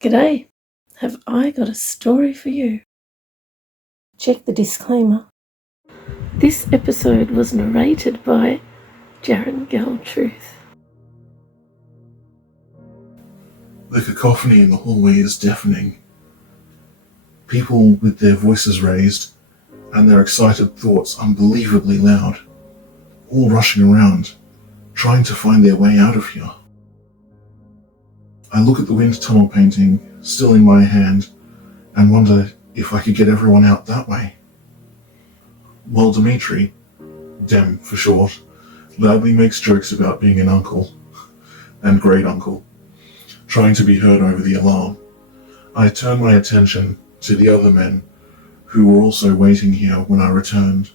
G'day, have I got a story for you? Check the disclaimer. This episode was narrated by Jaron Gal Truth. The cacophony in the hallway is deafening. People with their voices raised and their excited thoughts unbelievably loud, all rushing around, trying to find their way out of here. I look at the wind tunnel painting still in my hand and wonder if I could get everyone out that way. While Dimitri, Dem for short, loudly makes jokes about being an uncle and great uncle, trying to be heard over the alarm, I turn my attention to the other men who were also waiting here when I returned.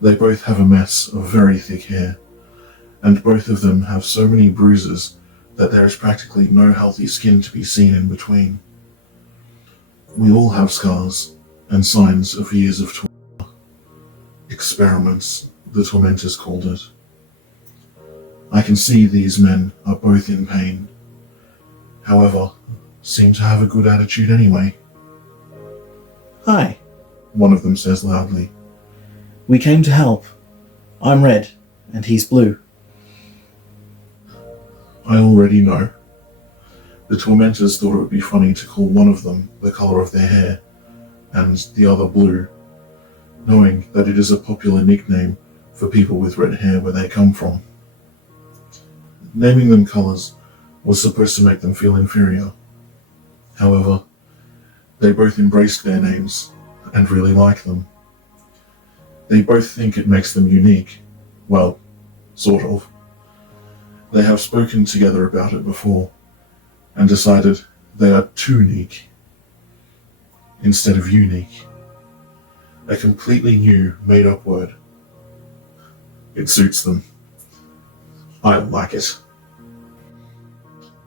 They both have a mess of very thick hair, and both of them have so many bruises that there is practically no healthy skin to be seen in between. We all have scars and signs of years of torture. Experiments, the tormentors called it. I can see these men are both in pain. However, seem to have a good attitude anyway. "Hi," one of them says loudly. "We came to help. I'm red, and he's blue." I already know. The tormentors thought it would be funny to call one of them the colour of their hair, and the other blue, knowing that it is a popular nickname for people with red hair where they come from. Naming them colours was supposed to make them feel inferior. However, they both embraced their names and really like them. They both think it makes them unique. Well, sort of. They have spoken together about it before and decided they are too-unique instead of unique. A completely new, made-up word. It suits them. I like it.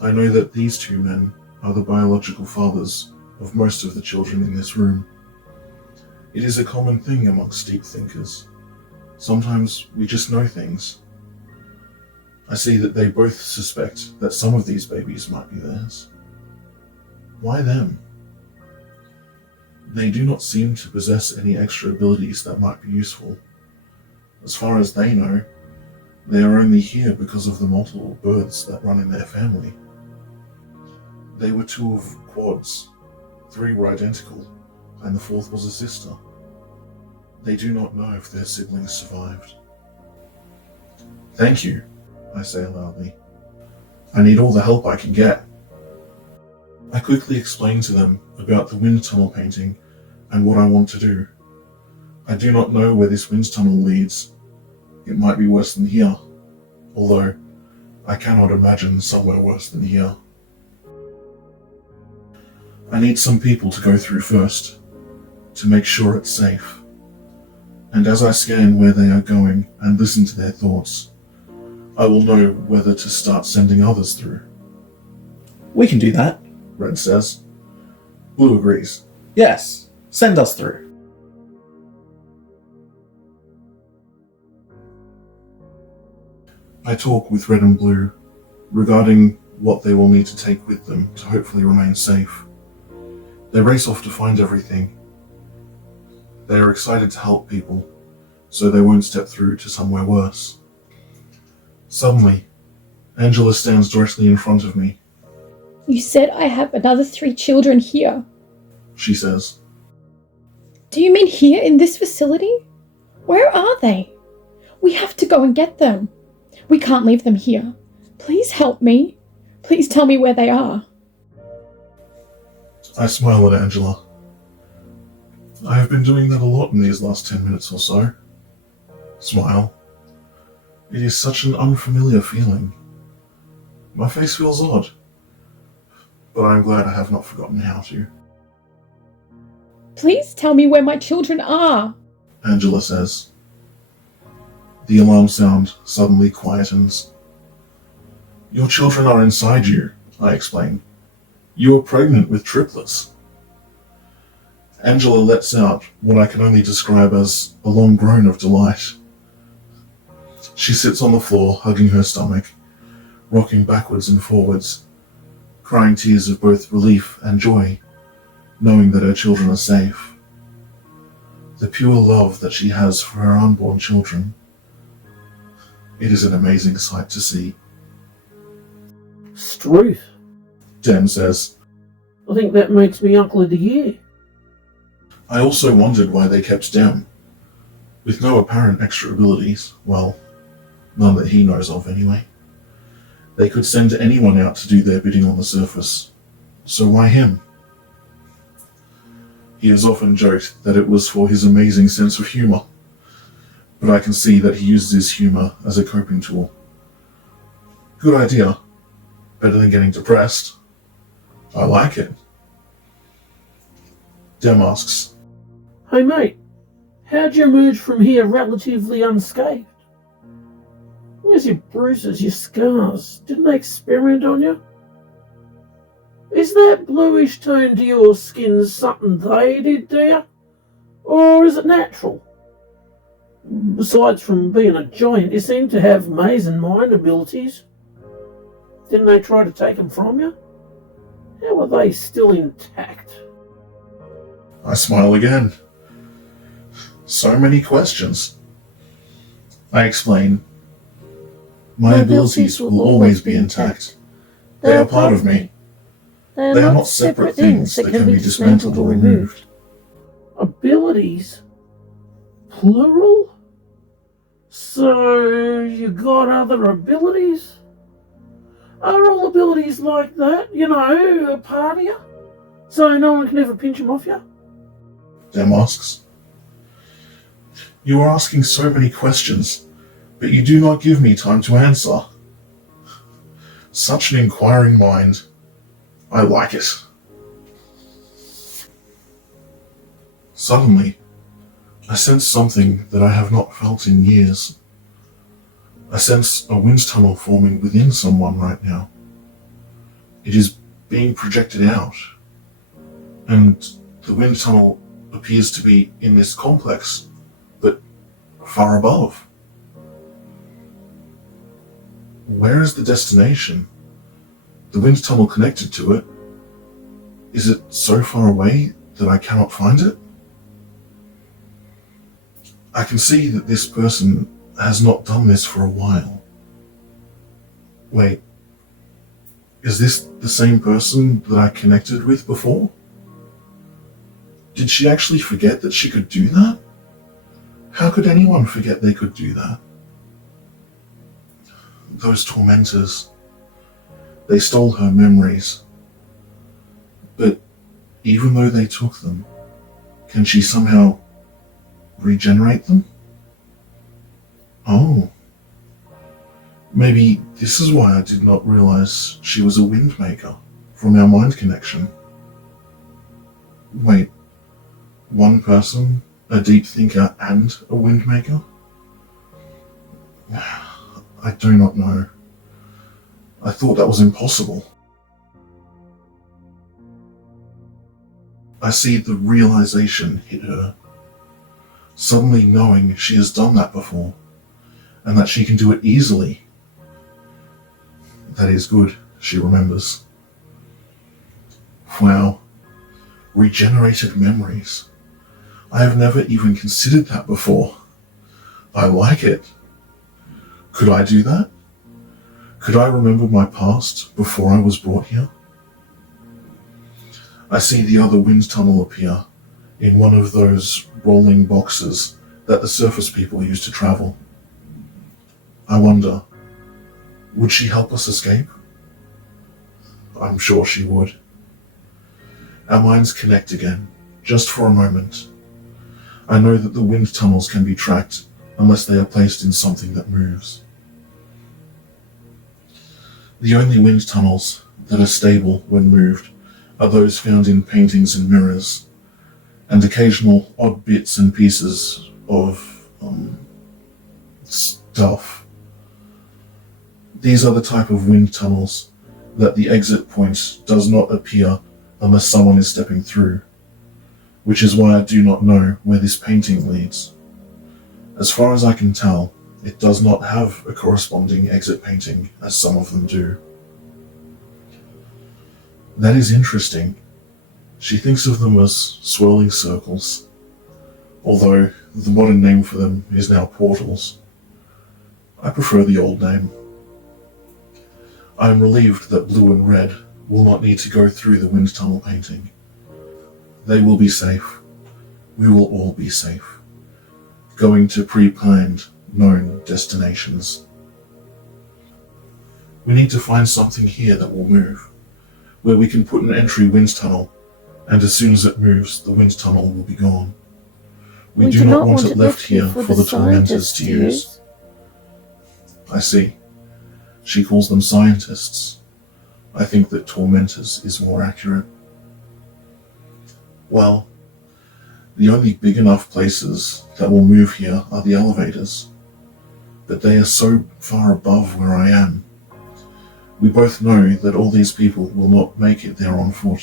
I know that these two men are the biological fathers of most of the children in this room. It is a common thing amongst deep thinkers. Sometimes we just know things. I see that they both suspect that some of these babies might be theirs. Why them? They do not seem to possess any extra abilities that might be useful. As far as they know, they are only here because of the multiple births that run in their family. They were two of quads, 3 were identical, and the 4th was a sister. They do not know if their siblings survived. Thank you, I say loudly. I need all the help I can get. I quickly explain to them about the wind tunnel painting and what I want to do. I do not know where this wind tunnel leads. It might be worse than here, although I cannot imagine somewhere worse than here. I need some people to go through first, to make sure it's safe. And as I scan where they are going and listen to their thoughts, I will know whether to start sending others through. "We can do that." Red says. Blue agrees. "Yes, send us through." I talk with Red and Blue regarding what they will need to take with them to hopefully remain safe. They race off to find everything. They are excited to help people, so they won't step through to somewhere worse. Suddenly, Angela stands directly in front of me. "You said I have another 3 children here. She says. Do you mean here in this facility? Where are they? We have to go and get them. We can't leave them here. Please help me. Please tell me where they are." I smile at Angela. I have been doing that a lot in these last 10 minutes or so. Smile. It is such an unfamiliar feeling. My face feels odd, but I'm glad I have not forgotten how to. "Please tell me where my children are." Angela says. The alarm sound suddenly quietens. Your children are inside you, I explain. You are pregnant with triplets. Angela lets out what I can only describe as a long groan of delight. She sits on the floor, hugging her stomach, rocking backwards and forwards, crying tears of both relief and joy, knowing that her children are safe. The pure love that she has for her unborn children. It is an amazing sight to see. Struth. Dem says, I think that makes me Uncle of the Year. I also wondered why they kept Dem. With no apparent extra abilities, well, none that he knows of anyway. They could send anyone out to do their bidding on the surface. So why him? He has often joked that it was for his amazing sense of humour, but I can see that he uses his humour as a coping tool. Good idea. Better than getting depressed. I like it. Dem asks, Hey mate, how'd you emerge from here relatively unscathed? Where's your bruises, your scars? Didn't they experiment on you? Is that bluish tone to your skin something they did to you? Or is it natural? Besides from being a giant, you seem to have amazing mind abilities. Didn't they try to take them from you? How are they still intact? I smile again. So many questions. I explain, my abilities will always be intact. They are part of me. They are not separate things that can be dismantled or removed. Abilities? Plural? So you got other abilities? Are all abilities like that, a part of you? So no one can ever pinch them off you? Dem asks. You are asking so many questions, but you do not give me time to answer. Such an inquiring mind. I like it. Suddenly, I sense something that I have not felt in years. I sense a wind tunnel forming within someone right now. It is being projected out, and the wind tunnel appears to be in this complex, but far above. Where is the destination? The wind tunnel connected to it? Is it so far away that I cannot find it? I can see that this person has not done this for a while. Wait, is this the same person that I connected with before? Did she actually forget that she could do that? How could anyone forget they could do that? Those tormentors, they stole her memories. But even though they took them, can she somehow regenerate them? Oh. Maybe this is why I did not realize she was a wind maker from our mind connection. Wait, one person, a deep thinker and a wind maker? I do not know. I thought that was impossible. I see the realization hit her, suddenly knowing she has done that before, and that she can do it easily. That is good, she remembers. Wow, regenerated memories. I have never even considered that before. I like it. Could I do that? Could I remember my past before I was brought here? I see the other wind tunnel appear in one of those rolling boxes that the surface people used to travel. I wonder, would she help us escape? I'm sure she would. Our minds connect again, just for a moment. I know that the wind tunnels can be tracked unless they are placed in something that moves. The only wind tunnels that are stable when moved are those found in paintings and mirrors, and occasional odd bits and pieces of stuff. These are the type of wind tunnels that the exit point does not appear unless someone is stepping through, which is why I do not know where this painting leads. As far as I can tell, it does not have a corresponding exit painting as some of them do. That is interesting. She thinks of them as swirling circles, although the modern name for them is now portals. I prefer the old name. I am relieved that blue and red will not need to go through the wind tunnel painting. They will be safe. We will all be safe. Going to pre-planned, known destinations. We need to find something here that will move, where we can put an entry wind tunnel, and as soon as it moves, the wind tunnel will be gone. We do not want it left here for the tormentors to use. I see. She calls them scientists. I think that tormentors is more accurate. Well, the only big enough places that will move here are the elevators, but they are so far above where I am. We both know that all these people will not make it there on foot.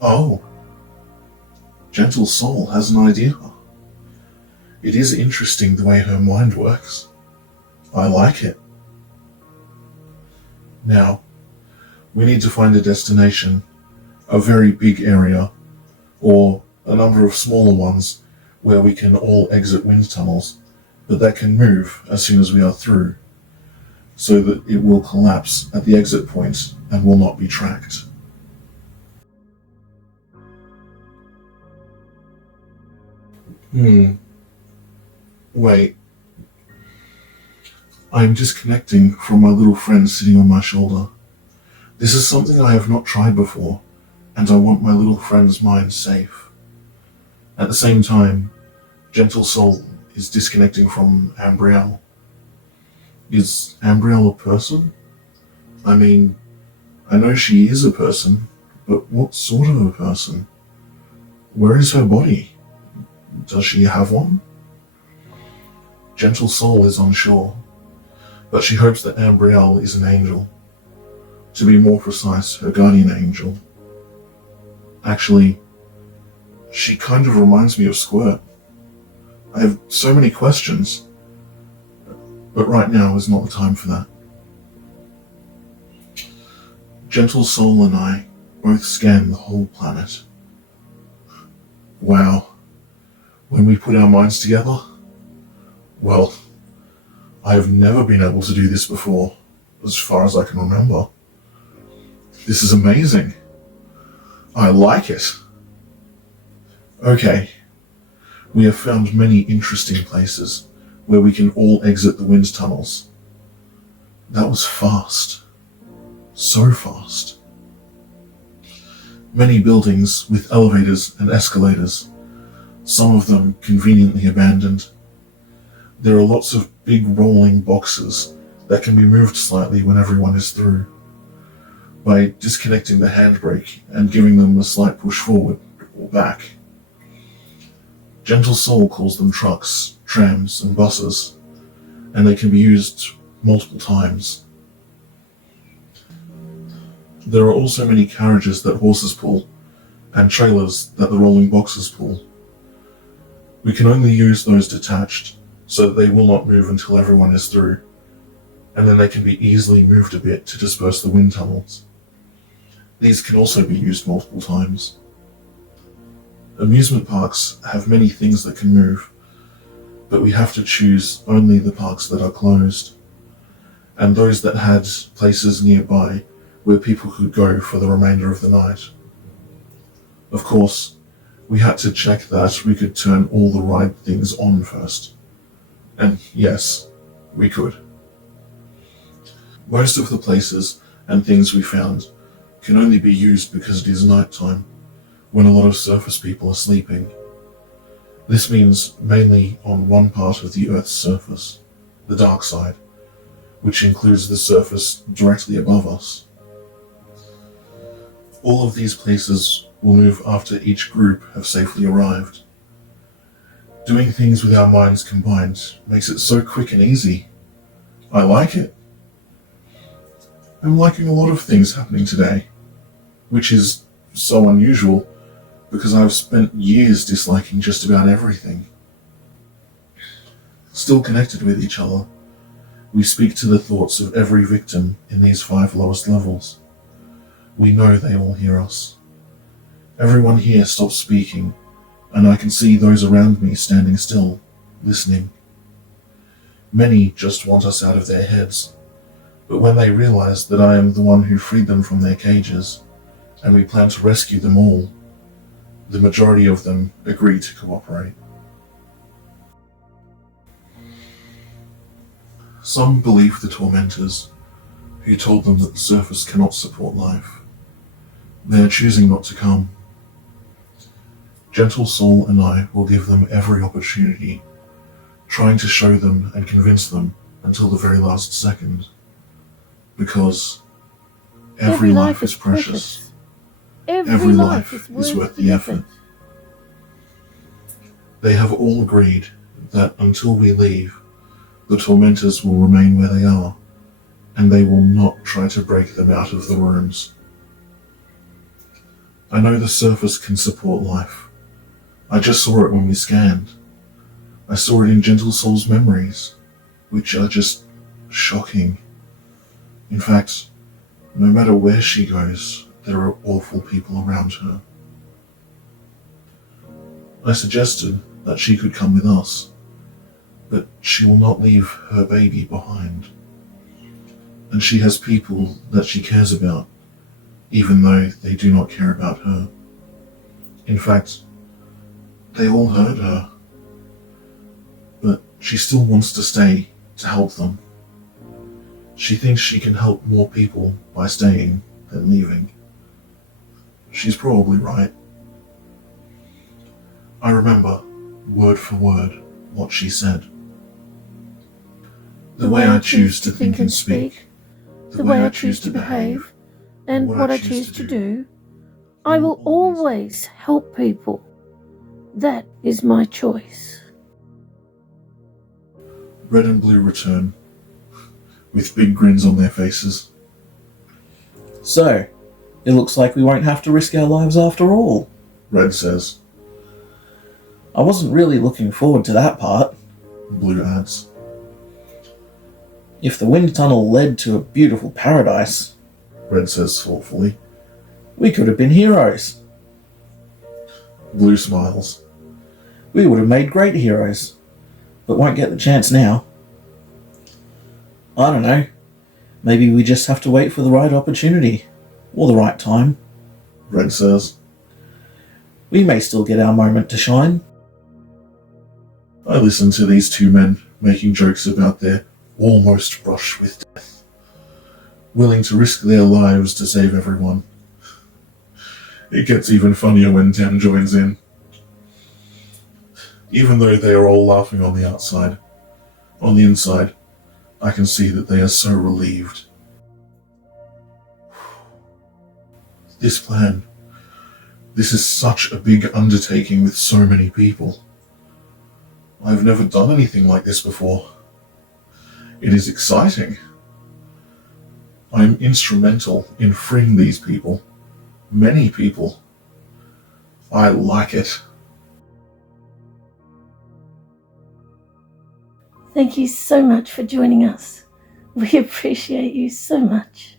Oh, Gentle Soul has an idea. It is interesting the way her mind works. I like it. Now, we need to find a destination, a very big area, or a number of smaller ones where we can all exit wind tunnels, but that can move as soon as we are through, so that it will collapse at the exit point and will not be tracked. Wait. I am disconnecting from my little friend sitting on my shoulder. This is something I have not tried before, and I want my little friend's mind safe. At the same time, Gentle Soul is disconnecting from Ambrielle. Is Ambrielle a person? I mean, I know she is a person, but what sort of a person? Where is her body? Does she have one? Gentle Soul is unsure, but she hopes that Ambrielle is an angel. To be more precise, her guardian angel. Actually, she kind of reminds me of Squirt. I have so many questions, but right now is not the time for that. Gentle Soul and I both scan the whole planet. Wow. When we put our minds together, well, I have never been able to do this before, as far as I can remember. This is amazing. I like it. Okay, we have found many interesting places where we can all exit the wind tunnels. That was fast. So fast. Many buildings with elevators and escalators, some of them conveniently abandoned. There are lots of big rolling boxes that can be moved slightly when everyone is through, by disconnecting the handbrake and giving them a slight push forward or back. Gentle Soul calls them trucks, trams, and buses, and they can be used multiple times. There are also many carriages that horses pull, and trailers that the rolling boxes pull. We can only use those detached, so that they will not move until everyone is through, and then they can be easily moved a bit to disperse the wind tunnels. These can also be used multiple times. Amusement parks have many things that can move, but we have to choose only the parks that are closed, and those that had places nearby where people could go for the remainder of the night. Of course, we had to check that we could turn all the ride things on first. And yes, we could. Most of the places and things we found can only be used because it is nighttime, when a lot of surface people are sleeping. This means mainly on one part of the Earth's surface, the dark side, which includes the surface directly above us. All of these places will move after each group have safely arrived. Doing things with our minds combined makes it so quick and easy. I like it. I'm liking a lot of things happening today, which is so unusual because I've spent years disliking just about everything. Still connected with each other, we speak to the thoughts of every victim in these 5 lowest levels, We know they all hear us. Everyone here stops speaking, and I can see those around me standing still, listening. Many just want us out of their heads, but when they realize that I am the one who freed them from their cages, and we plan to rescue them all, the majority of them agree to cooperate. Some believe the tormentors, who told them that the surface cannot support life. They are choosing not to come. Gentle Soul and I will give them every opportunity, trying to show them and convince them until the very last second. Because every life is precious. Every life is worth the effort. They have all agreed that until we leave, the tormentors will remain where they are, and they will not try to break them out of the rooms. I know the surface can support life. I just saw it when we scanned. I saw it in Gentle Soul's memories, which are just shocking. In fact, no matter where she goes, there are awful people around her. I suggested that she could come with us, but she will not leave her baby behind. And she has people that she cares about, even though they do not care about her. In fact, they all hurt her. But she still wants to stay to help them. She thinks she can help more people by staying than leaving. She's probably right. I remember, word for word, what she said. The way I choose to think and speak, the way I choose to behave, and what I choose to do, I will always help people. That is my choice. Red and Blue return, with big grins on their faces. So, it looks like we won't have to risk our lives after all, Red says. I wasn't really looking forward to that part. Blue adds. If the wind tunnel led to a beautiful paradise, Red says thoughtfully. we could have been heroes. Blue smiles. We would have made great heroes, but won't get the chance now. I don't know. Maybe we just have to wait for the right opportunity, or the right time. Red says. We may still get our moment to shine. I listen to these two men making jokes about their almost brush with death, willing to risk their lives to save everyone. It gets even funnier when Tem joins in. Even though they are all laughing on the outside, on the inside, I can see that they are so relieved. This plan, this is such a big undertaking with so many people. I've never done anything like this before. It is exciting. I'm instrumental in freeing these people. Many people. I like it. Thank you so much for joining us. We appreciate you so much.